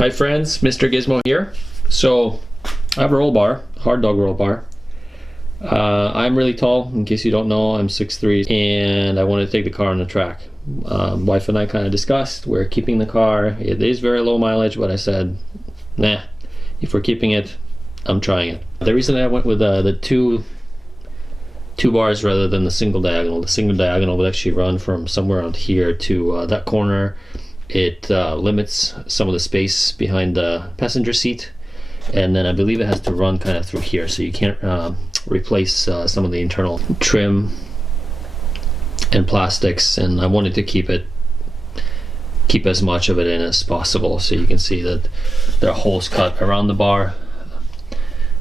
Hi friends, Mr. Gizmo here. So I have a roll bar, hard dog roll bar. I'm really tall, in case you don't know. I'm 6'3", and I wanted to take the car on the track. Wife and I kind of discussed, we're keeping the car. It is very low mileage, but I said, nah, if we're keeping it, I'm trying it. The reason I went with the two bars rather than the single diagonal would actually run from somewhere around here to that corner. It limits some of the space behind the passenger seat, and then I believe it has to run kind of through here, so you can't replace some of the internal trim and plastics, and I wanted to keep as much of it in as possible. So you can see that there are holes cut around the bar,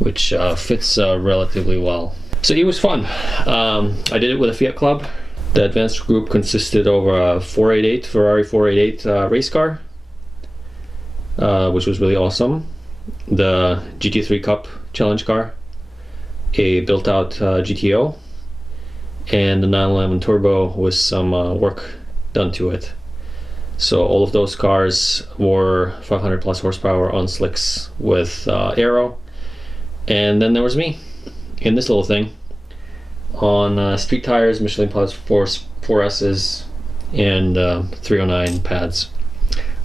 which fits relatively well. So it was fun. I did it with a Fiat club. The advanced group consisted of a Ferrari 488 race car, which was really awesome. The GT3 Cup challenge car, a built-out GTO, and the 911 Turbo with some work done to it. So all of those cars were 500 plus horsepower on slicks with aero, and then there was me in this little thing on street tires, Michelin Plus 4S's, and 309 pads.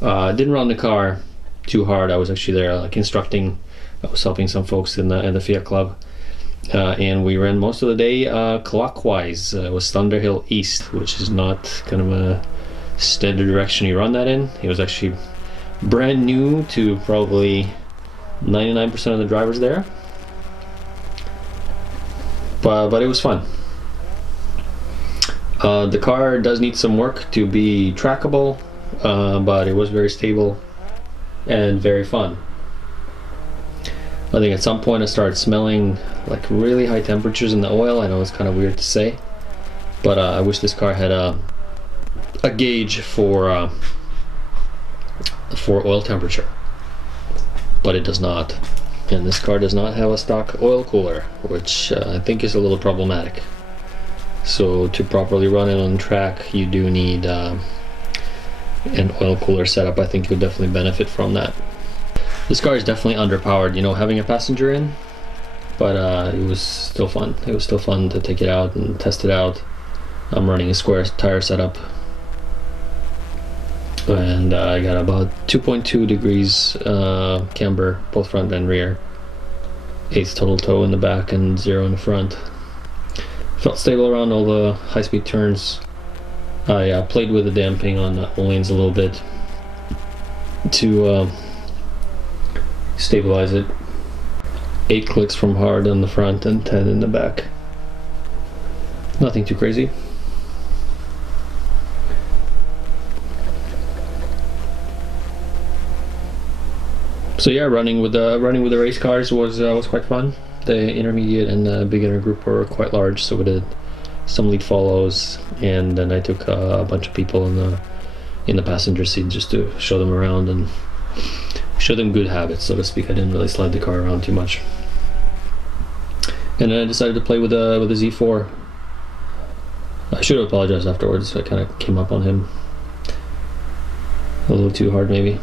Didn't run the car too hard. I was actually there like instructing. I was helping some folks in the Fiat Club, and we ran most of the day clockwise. It was Thunderhill East, which is not kind of a standard direction you run that in. It was actually brand new to probably 99% of the drivers there. But it was fun. The car does need some work to be trackable, but it was very stable and very fun. I think at some point I started smelling like really high temperatures in the oil. I know it's kind of weird to say, but I wish this car had a gauge for oil temperature, but it does not. And this car does not have a stock oil cooler, which I think is a little problematic. So to properly run it on track, you do need an oil cooler setup. I think you'll definitely benefit from that. This car is definitely underpowered, you know, having a passenger in, but it was still fun. It was still fun to take it out and test it out. I'm running a square tire setup, and I got about 2.2 degrees camber, both front and rear, 8th total toe in the back and 0 in the front. Felt stable around all the high-speed turns. I played with the damping on the Ohlins a little bit to stabilize it. 8 clicks from hard on the front and 10 in the back. Nothing too crazy. So yeah, running with the race cars was quite fun. The intermediate and the beginner group were quite large, so we did some lead follows, and then I took a bunch of people in the passenger seat just to show them around and show them good habits, so to speak. I didn't really slide the car around too much. And then I decided to play with a Z4. I should have apologized afterwards. I kind of came up on him a little too hard, maybe.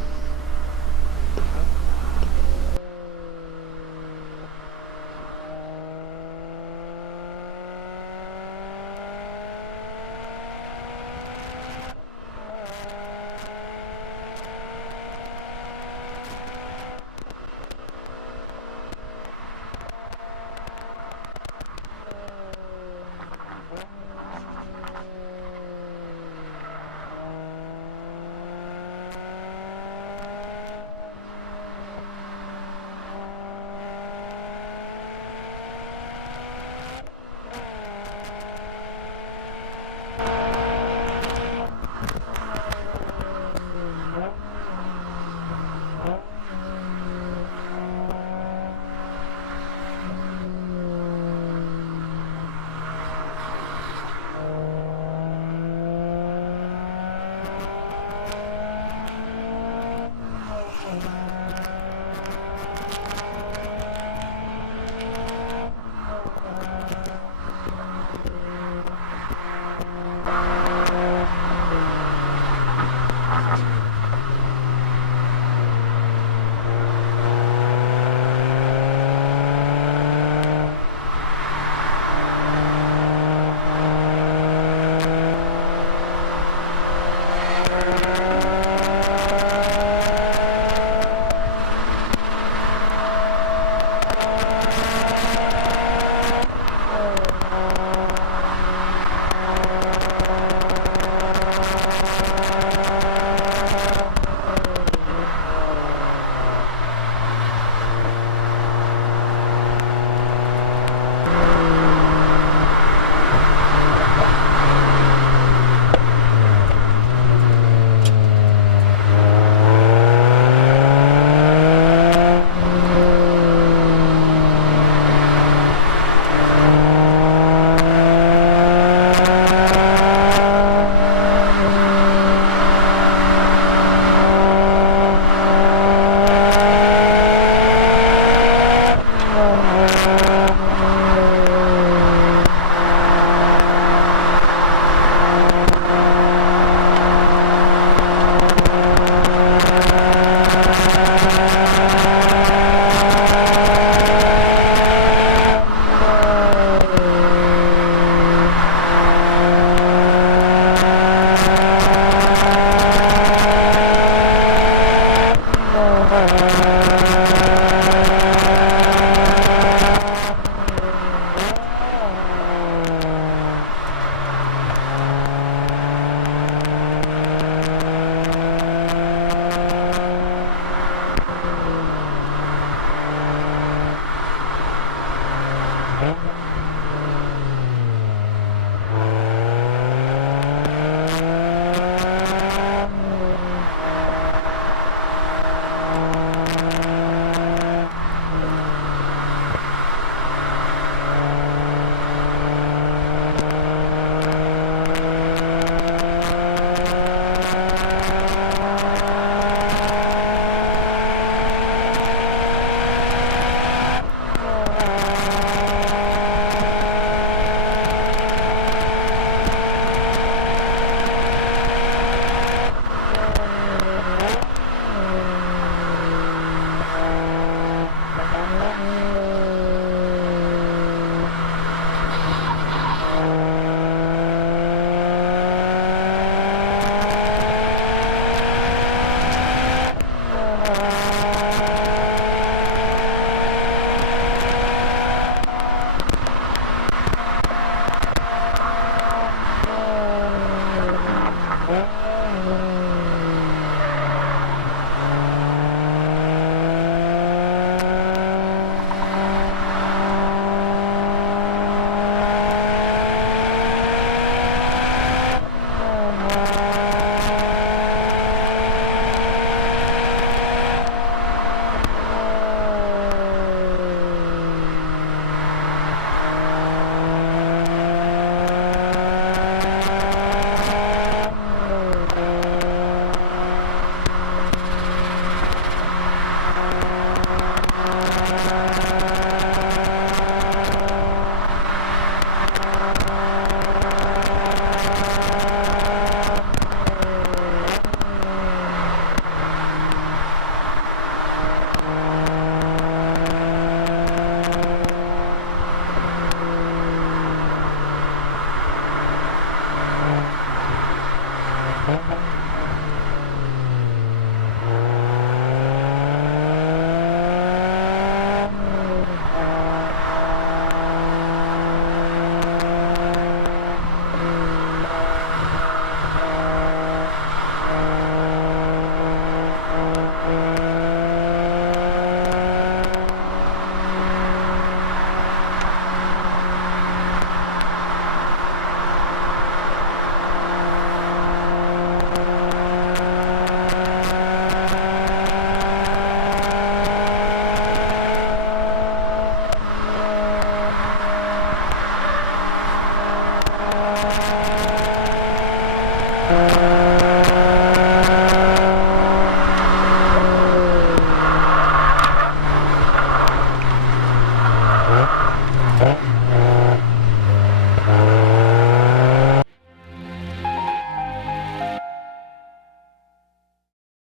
Bye.